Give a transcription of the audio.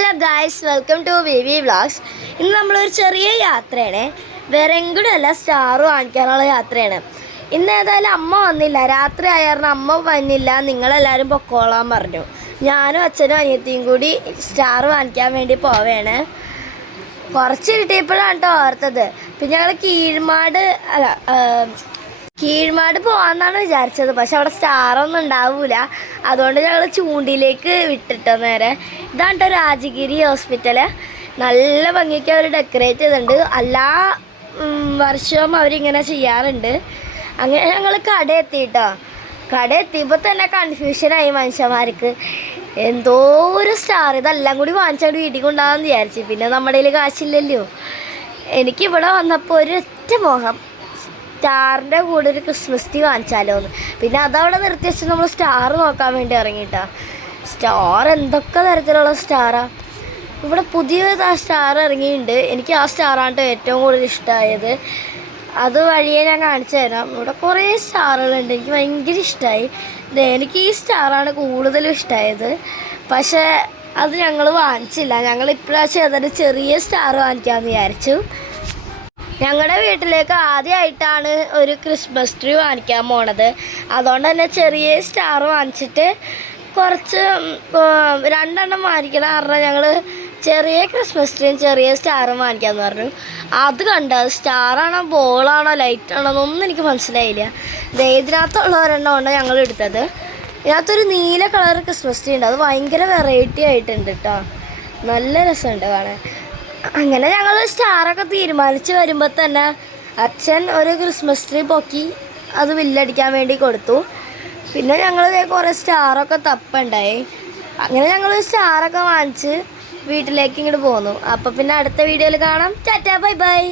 Hello guys, welcome to VV vlogs. ഇന്ന് നമ്മളൊരു ചെറിയ യാത്രയാണ്. വേറെ എങ്ങോട്ടുമല്ല, സ്റ്റാർ വാങ്ങിക്കാനുള്ള യാത്രയാണ്. ഇന്ന് ഏതായാലും അമ്മ വന്നില്ല, രാത്രി ആയിരുന്നു. അമ്മ വന്നില്ല, നിങ്ങളെല്ലാവരും പൊക്കോളാൻ പറഞ്ഞു. ഞാനും അച്ഛനും അനിയത്തിയും കൂടി സ്റ്റാർ വാങ്ങിക്കാൻ വേണ്ടി പോവുകയാണ്. കുറച്ച് കിട്ടിയപ്പോഴാണ് കേട്ടോ ഓർത്തത്. പിന്നെ ഞങ്ങൾ കീഴ്മാട് പോകാമെന്നാണ് വിചാരിച്ചത്. പക്ഷെ അവിടെ സ്റ്റാറൊന്നും ഉണ്ടാവില്ല. അതുകൊണ്ട് ഞങ്ങൾ ചൂണ്ടിലേക്ക് വിട്ടിട്ടോ നേരെ. ഇതാണ് കേട്ടോ രാജഗിരി ഹോസ്പിറ്റല്. നല്ല ഭംഗിക്ക് അവർ ഡെക്കറേറ്റ് ചെയ്തിട്ടുണ്ട്. എല്ലാ വർഷവും അവരിങ്ങനെ ചെയ്യാറുണ്ട്. അങ്ങനെ ഞങ്ങൾ കട എത്തിയിട്ടോ. കട എത്തിയപ്പോൾ തന്നെ കൺഫ്യൂഷനായി മനുഷ്യന്മാർക്ക്. എന്തോ ഒരു സ്റ്റാർ, ഇതെല്ലാം കൂടി വാങ്ങിച്ചോണ്ട് വീട്ടിൽ കൊണ്ടുപോകാമെന്ന് വിചാരിച്ചു. പിന്നെ നമ്മുടെ കയ്യിൽ കാശില്ലല്ലോ. എനിക്കിവിടെ വന്നപ്പോൾ ഒരൊറ്റ മോഹം, സ്റ്റാറിൻ്റെ കൂടെ ഒരു ക്രിസ്മസ് ട്രീ വാങ്ങിച്ചാലോ എന്ന്. പിന്നെ അതവിടെ നിർത്തി വെച്ച് നമ്മൾ സ്റ്റാർ നോക്കാൻ വേണ്ടി ഇറങ്ങിയിട്ടാ. സ്റ്റാർ എന്തൊക്കെ തരത്തിലുള്ള സ്റ്റാറാണ്. ഇവിടെ പുതിയ സ്റ്റാർ ഇറങ്ങിയിട്ടുണ്ട്. എനിക്ക് ആ സ്റ്റാറാണ് ഏറ്റവും കൂടുതൽ ഇഷ്ടമായത്. അത് വഴിയെ ഞാൻ കാണിച്ചു തരാം. ഇവിടെ കുറേ സ്റ്റാറുകളുണ്ട്, എനിക്ക് ഭയങ്കര ഇഷ്ടമായി. എനിക്ക് ഈ സ്റ്റാറാണ് കൂടുതലും ഇഷ്ടമായത്. പക്ഷേ അത് ഞങ്ങൾ വാങ്ങിച്ചില്ല. ഞങ്ങൾ ഇപ്രാവശ്യം ഏതായാലും ചെറിയ സ്റ്റാർ വാങ്ങിക്കാമെന്ന് വിചാരിച്ചു. ഞങ്ങളുടെ വീട്ടിലേക്ക് ആദ്യമായിട്ടാണ് ഒരു ക്രിസ്മസ് ട്രീ വാങ്ങിക്കാൻ പോണത്. അതുകൊണ്ട് തന്നെ ചെറിയ സ്റ്റാർ വാങ്ങിച്ചിട്ട് കുറച്ച് രണ്ടെണ്ണം വാങ്ങിക്കണം. കാരണം ഞങ്ങൾ ചെറിയ ക്രിസ്മസ് ട്രീയും ചെറിയ സ്റ്റാറും വാങ്ങിക്കാമെന്ന് പറഞ്ഞു. അത് കണ്ട സ്റ്റാറാണോ ബോളാണോ ലൈറ്റാണോ എന്നൊന്നും എനിക്ക് മനസ്സിലായില്ല. ഇതിനകത്തുള്ള ഒരെണ്ണമാണ് ഞങ്ങൾ എടുത്തത്. ഇതിനകത്തൊരു നീല കളർ ക്രിസ്മസ് ട്രീ ഉണ്ട്. അത് ഭയങ്കര വെറൈറ്റി ആയിട്ടുണ്ട് കേട്ടോ. നല്ല രസമുണ്ട് കാണാൻ. അങ്ങനെ ഞങ്ങൾ സ്റ്റാറൊക്കെ തീരുമാനിച്ച് വരുമ്പോൾ തന്നെ അച്ഛൻ ഒരു ക്രിസ്മസ് ട്രീ പൊക്കി അത് വില്ലടിക്കാൻ വേണ്ടി കൊടുത്തു. പിന്നെ ഞങ്ങൾ കുറേ സ്റ്റാറൊക്കെ തപ്പുണ്ടായി. അങ്ങനെ ഞങ്ങൾ സ്റ്റാറൊക്കെ വാങ്ങിച്ച് വീട്ടിലേക്ക് ഇങ്ങോട്ട് പോന്നു. അപ്പോൾ പിന്നെ അടുത്ത വീഡിയോയിൽ കാണാം. Tata, bye bye.